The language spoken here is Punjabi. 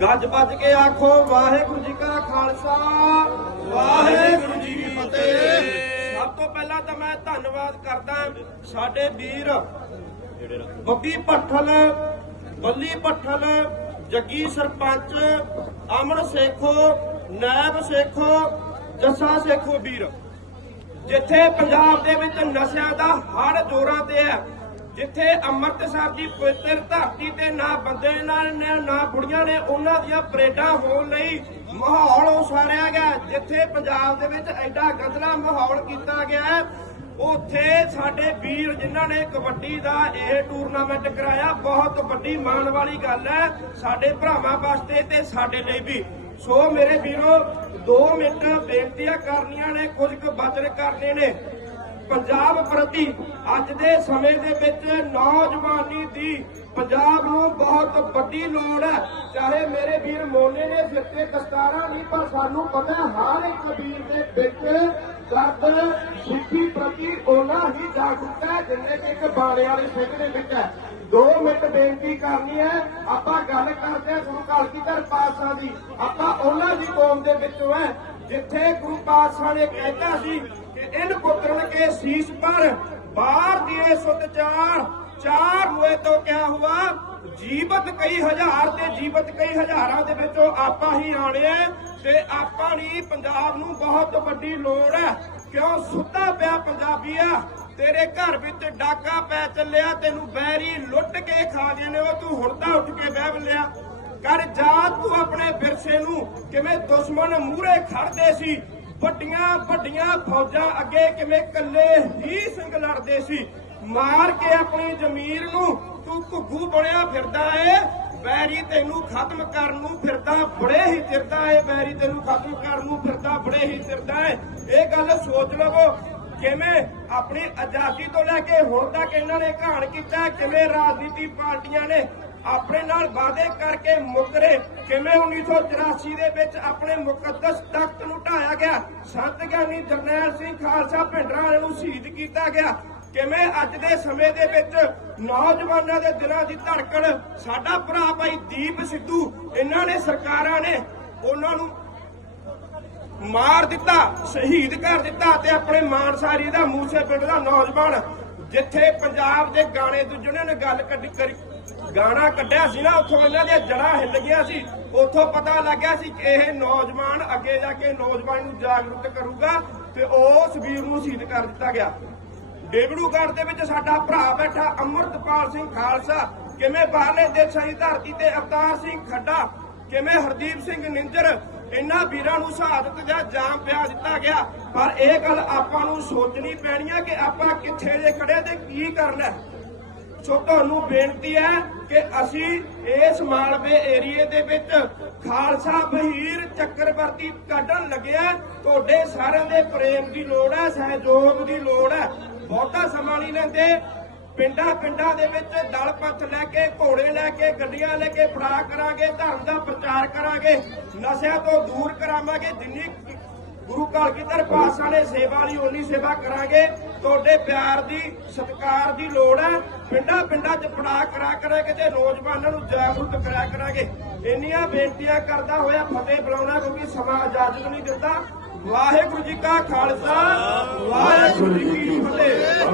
ਗੱਜ ਵੱਜ ਕੇ ਆਖੋ ਵਾਹਿਗੁਰੂ ਜੀ ਕਾ ਖਾਲਸਾ। ਵਾਹਿਗੁਰੂ ਜੀ ਕੀ ਫਤਿਹ। ਸਭ ਤੋਂ ਪਹਿਲਾਂ ਤਾਂ ਮੈਂ ਧੰਨਵਾਦ ਕਰਦਾ ਸਾਡੇ ਵੀਰ ਬੱਬੀ ਭੱਠਲ ਬੱਲੀ ਭੱਠਲ ਜੱਗੀ ਸਰਪੰਚ ਅਮਨ ਸੇਖੋ ਨਾਇਬ ਸੇਖੋ ਜੱਸਾ ਸੇਖੋ ਵੀਰ ਜਿੱਥੇ ਪੰਜਾਬ ਦੇ ਵਿੱਚ ਨਸ਼ਿਆਂ ਦਾ ਹੜ ਜ਼ੋਰਾਂ ਤੇ ਹੈ। ਜਿੱਥੇ ਅੰਮ੍ਰਿਤਸਰ ਦੀ ਪਵਿੱਤਰ ਧਰਤੀ ਤੇ ਨਾ ਬੰਦੇ ਨਾਲ ਨਾ ਬੁੜੀਆਂ ਨੇ, ਉਹਨਾਂ ਦੀਆਂ ਪਰੇਡਾਂ ਹੋਣ ਲਈ ਮਾਹੌਲ ਉਸਾਰਿਆ ਗਿਆ ਜਿੱਥੇ ਪੰਜਾਬ ਦੇ ਵਿੱਚ ਐਡਾ ਗੰਦਲਾ ਮਾਹੌਲ ਕੀਤਾ ਗਿਆ ਉੱਥੇ ਸਾਡੇ ਵੀਰ ਜਿਨ੍ਹਾਂ ਨੇ ਕਬੱਡੀ ਦਾ ਇਹ ਟੂਰਨਾਮੈਂਟ ਕਰਾਇਆ, ਬਹੁਤ ਵੱਡੀ ਮਾਣ ਵਾਲੀ ਗੱਲ ਹੈ। ਸਾਡੇ ਭਰਾਵਾਂ ਵਾਸਤੇ ਤੇ ਸਾਡੇ ਲਈ ਵੀ। ਸੋ ਮੇਰੇ ਵੀਰੋ 2 ਮਿੰਟ ਬੇਨਤੀਆਂ ਕਰਨੀਆਂ ਨੇ, ਕੁਝ ਕੁ ਬਚਨ ਕਰਨੇ ਨੇ। ਪੰਜਾਬ ਪ੍ਰਤੀ ਅੱਜ ਦੇ ਸਮੇਂ ਦੇ ਵਿੱਚ ਨੌਜਵਾਨੀ ਦੀ ਪੰਜਾਬ ਨੂੰ ਬਹੁਤ ਵੱਡੀ ਲੋੜ ਹੈ। ਚਾਹੇ ਮੇਰੇ ਵੀਰ ਮੋਨੇ ਨੇ ਸਿਰ ਦਸਤਾਰਾਂ ਨਹੀਂ, ਪਰ ਸਾਨੂੰ ਪਤਾ ਹਰ ਇੱਕ ਵੀਰ ਦੇ ਵਿੱਚ ਦਰਦ, ਸਿੱਖੀ ਪ੍ਰਤੀ ਉਹਨਾਂ ਹੀ ਜਾਗਰੂਕਤਾ ਹੈ ਜਿੰਨੇ ਕਿ ਇੱਕ ਬਾਣੇ ਵਾਲੇ ਸਿੰਘ ਦੇ ਵਿੱਚ ਹੈ। 2 ਮਿੰਟ ਬੇਨਤੀ ਕਰਨੀ ਹੈ, ਆਪਾਂ ਗੱਲ ਕਰਦੇ ਹਾਂ ਗੁਰੂ ਕਲਗੀਧਰ ਪਾਤਸ਼ਾਹ ਦੀ। ਆਪਾਂ ਉਹਨਾਂ ਦੀ ਕੌਮ ਦੇ ਵਿੱਚੋਂ ਹੈ ਜਿੱਥੇ ਗੁਰੂ ਪਾਤਸ਼ਾਹ ਨੇ ਕਹਿਤਾ ਸੀ ਕਿ ਇਨ ਪੁੱਤਰਨ ਕੇ ਸੀਸ ਪਰ ਬਾਹਰ ਦੀਏ ਸੁਤ ਚਾਰ ਚਾਰ ਹੋਏ ਤੋਂ ਕਿਆ ਹੁਆ? ਜੀਵਤ ਕਈ ਹਜ਼ਾਰ ਤੇ ਜੀਵਤ ਕਈ ਹਜ਼ਾਰਾਂ ਦੇ ਵਿੱਚੋਂ ਆਪਾਂ ਹੀ ਆਣੇ ਆ ਤੇ ਆਪਾਂ ਲਈ ਪੰਜਾਬ ਨੂੰ ਬਹੁਤ ਵੱਡੀ ਲੋੜ ਹੈ। ਕਿਉਂ ਸੁੱਤਾ ਪਿਆ ਪੰਜਾਬੀ ਆ? ਤੇਰੇ ਘਰ ਵਿੱਚ ਡਾਕਾ ਪੈ ਚੱਲਿਆ, ਤੈਨੂੰ ਬੈਰੀ ਲੁੱਟ ਕੇ ਖਾ ਗਏ ਨੇ, ਉਹ ਤੂੰ ਹੁਣ ਤਾਂ ਉੱਠ ਕੇ ਬਹਿ ਲਿਆ ਕਰ ਜਾ, ਤੂੰ ਆਪਣੇ ਵਿਰਸੇ ਨੂੰ ਕਿਵੇਂ ਦੁਸ਼ਮਣ ਮੂਹਰੇ ਖੜਦੇ ਸੀ? ਵੱਡੀਆਂ ਵੱਡੀਆਂ ਫੌਜਾਂ ਅੱਗੇ ਕਿਵੇਂ ਇਕੱਲੇ ਹੀ ਸਿੰਘ ਲੜਦੇ ਸੀ? ਮਾਰ ਕੇ ਆਪਣੀ ਜ਼ਮੀਰ ਨੂੰ ਤੂੰ ਘੁੱਗੂ ਬਣਿਆ ਫਿਰਦਾ ਏ ਬੈਰੀ ਤੈਨੂੰ ਖਤਮ ਕਰਨ ਨੂੰ ਫਿਰਦਾ, ਬੜੇ ਹੀ ਫਿਰਦਾ ਏ ਬੈਰੀ ਤੈਨੂੰ ਖਤਮ ਕਰਨ ਨੂੰ ਫਿਰਦਾ, ਬੜੇ ਹੀ ਫਿਰਦਾ ਏ। ਇਹ ਗੱਲ ਸੋਚ ਲਵੋ ਕਿਵੇਂ ਆਪਣੀ ਆਜ਼ਾਦੀ ਤੋਂ ਲੈ ਕੇ ਹੁਣ ਤੱਕ ਇਹਨਾਂ ਨੇ ਕਹਾਣ ਕੀਤਾ, ਕਿਵੇਂ ਰਾਜਨੀਤੀ ਪਾਰਟੀਆਂ ਨੇ ਆਪਣੇ ਨਾਲ ਵਾਅਦੇ ਕਰਕੇ ਮੁਕਰੇ, ਕਿਵੇਂ 1984 ਦੇ ਵਿੱਚ ਆਪਣੇ ਮੁਕੱਦਸ ਤਖਤ ਨੂੰ ਢਾਇਆ ਗਿਆ, ਸੰਤ ਗਿਆਨੀ ਜਰਨੈਲ ਸਿੰਘ ਖਾਲਸਾ ਭਿੰਡਰਾਂ ਵਾਲੇ ਨੂੰ ਸ਼ਹੀਦ ਕੀਤਾ ਗਿਆ, ਕਿਵੇਂ ਅੱਜ ਦੇ ਸਮੇਂ ਦੇ ਵਿੱਚ ਨੌਜਵਾਨਾਂ ਦੇ ਦਿਲਾਂ ਦੀ ਧੜਕਣ, ਸਾਡਾ ਭਰਾ ਭਾਈ ਦੀਪ ਸਿੱਧੂ, ਇਹਨਾਂ ਨੇ ਸਰਕਾਰਾਂ ਨੇ ਉਹਨਾਂ ਨੂੰ ਮਾਰ ਦਿੱਤਾ, ਸ਼ਹੀਦ ਕਰ ਦਿੱਤਾ ਤੇ ਆਪਣੇ ਮਾਨਸਾਰੀ ਦਾ ਮੂਸੇ ਪਿੰਡ ਦਾ ਨੌਜਵਾਨ ਜਿੱਥੇ ਪੰਜਾਬ ਦੇ ਗਾਣੇ ਦੂਜੇ ਨੇ ਗੱਲ ਕੱਢੀ ਗਾਣਾ ਕੱਢਿਆ ਸੀ ਨਾ, ਉੱਥੋਂ ਇਹਨਾਂ ਦੀਆਂ ਜੜਾਂ ਹਿੱਲ ਗਿਆ ਸੀ। ਉੱਥੋਂ ਪਤਾ ਲੱਗਿਆ ਸੀ ਕਿ ਇਹ ਨੌਜਵਾਨ ਅੱਗੇ ਜਾ ਕੇ ਨੌਜਵਾਨ ਨੂੰ ਜਾਗਰੂਕ ਕਰੂਗਾ ਤੇ ਉਸ ਵੀਰ ਨੂੰ ਸ਼ਹੀਦ ਕਰ ਦਿੱਤਾ ਗਿਆ। ਡੇਵੜੂਗੜ੍ਹ ਦੇ ਵਿੱਚ ਸਾਡਾ ਭਰਾ ਬੈਠਾ ਅਮਰਤਪਾਲ ਸਿੰਘ ਖਾਲਸਾ। ਕਿਵੇਂ ਬਾਹਰਲੇ ਦੇਸ਼ਾਂ ਦੀ ਧਰਤੀ ਤੇ ਅਵਤਾਰ ਸਿੰਘ ਖੱਡਾ, ਕਿਵੇਂ ਹਰਦੀਪ ਸਿੰਘ ਨਿੰਜਰ ਇਹਨਾਂ ਵੀਰਾਂ ਨੂੰ ਸ਼ਹਾਦਤ ਦਾ ਜਾਮ ਪਿਆ ਦਿੱਤਾ ਗਿਆ। ਪਰ ਇਹ ਗੱਲ ਆਪਾਂ ਨੂੰ ਸੋਚਣੀ ਪੈਣੀ ਹੈ ਕਿ ਆਪਾਂ ਕਿੱਥੇ ਜੇ ਖੜੇ ਤੇ ਕੀ ਕਰਨਾ। ਸੋ ਤੁਹਾਨੂੰ ਬੇਨਤੀ ਹੈ ਕਿ ਅਸੀਂ ਇਸ ਮਾਲਵੇ ਏਰੀਏ ਦੇ ਵਿੱਚ ਖਾਲਸਾ ਬਹੀਰ ਚੱਕਰਵਰਤੀ ਕੱਢਣ ਲੱਗਿਆ ਤੁਹਾਡੇ ਸਾਰਿਆਂ ਦੇ ਪ੍ਰੇਮ ਦੀ ਲੋੜ ਹੈ, ਸਹਿਯੋਗ ਦੀ ਲੋੜ ਹੈ। ਬਹੁਤਾ ਸਮਾਂ ਨਹੀਂ ਲੈਂਦੇ। ਪਿੰਡਾਂ ਪਿੰਡਾਂ ਦੇ ਵਿੱਚ ਦਲ ਪੱਥ ਲੈ ਕੇ, ਘੋੜੇ ਲੈ ਕੇ, ਗੱਡੀਆਂ ਲੈ ਕੇ ਫੜਾ ਕਰਾਂਗੇ, ਧਰਮ ਦਾ ਪ੍ਰਚਾਰ ਕਰਾਂਗੇ, ਨਸ਼ਿਆਂ ਤੋਂ ਦੂਰ ਕਰਾਵਾਂਗੇ, ਜਿੰਨੀ ਗੁਰੂ ਕਲਗੀਧਰ ਪਾਤਸ਼ਾਹ ਨੇ ਸੇਵਾ ਲਈ ਓਨੀ ਸੇਵਾ ਕਰਾਂਗੇ। ਤੁਹਾਡੇ ਪਿਆਰ ਦੀ, ਸਤਿਕਾਰ ਦੀ ਲੋੜ ਹੈ। ਪਿੰਡਾਂ ਪਿੰਡਾਂ 'ਚ ਪੜਾ ਕਰਾ ਕਰਾਂਗੇ ਤੇ ਨੌਜਵਾਨਾਂ ਨੂੰ ਜਾਗਰੂਕ ਕਰਿਆ ਕਰਾਂਗੇ। ਇੰਨੀਆਂ ਬੇਨਤੀਆਂ ਕਰਦਾ ਹੋਇਆ ਫਤਿਹ ਬੁਲਾਉਣਾ ਕਿਉਂਕਿ ਸਮਾਂ ਇਜਾਜ਼ਤ ਨਹੀਂ ਦਿੰਦਾ। ਵਾਹਿਗੁਰੂ ਜੀ ਕਾ ਖਾਲਸਾ, ਵਾਹਿਗੁਰੂ ਜੀ ਕੀ ਫਤਿਹ।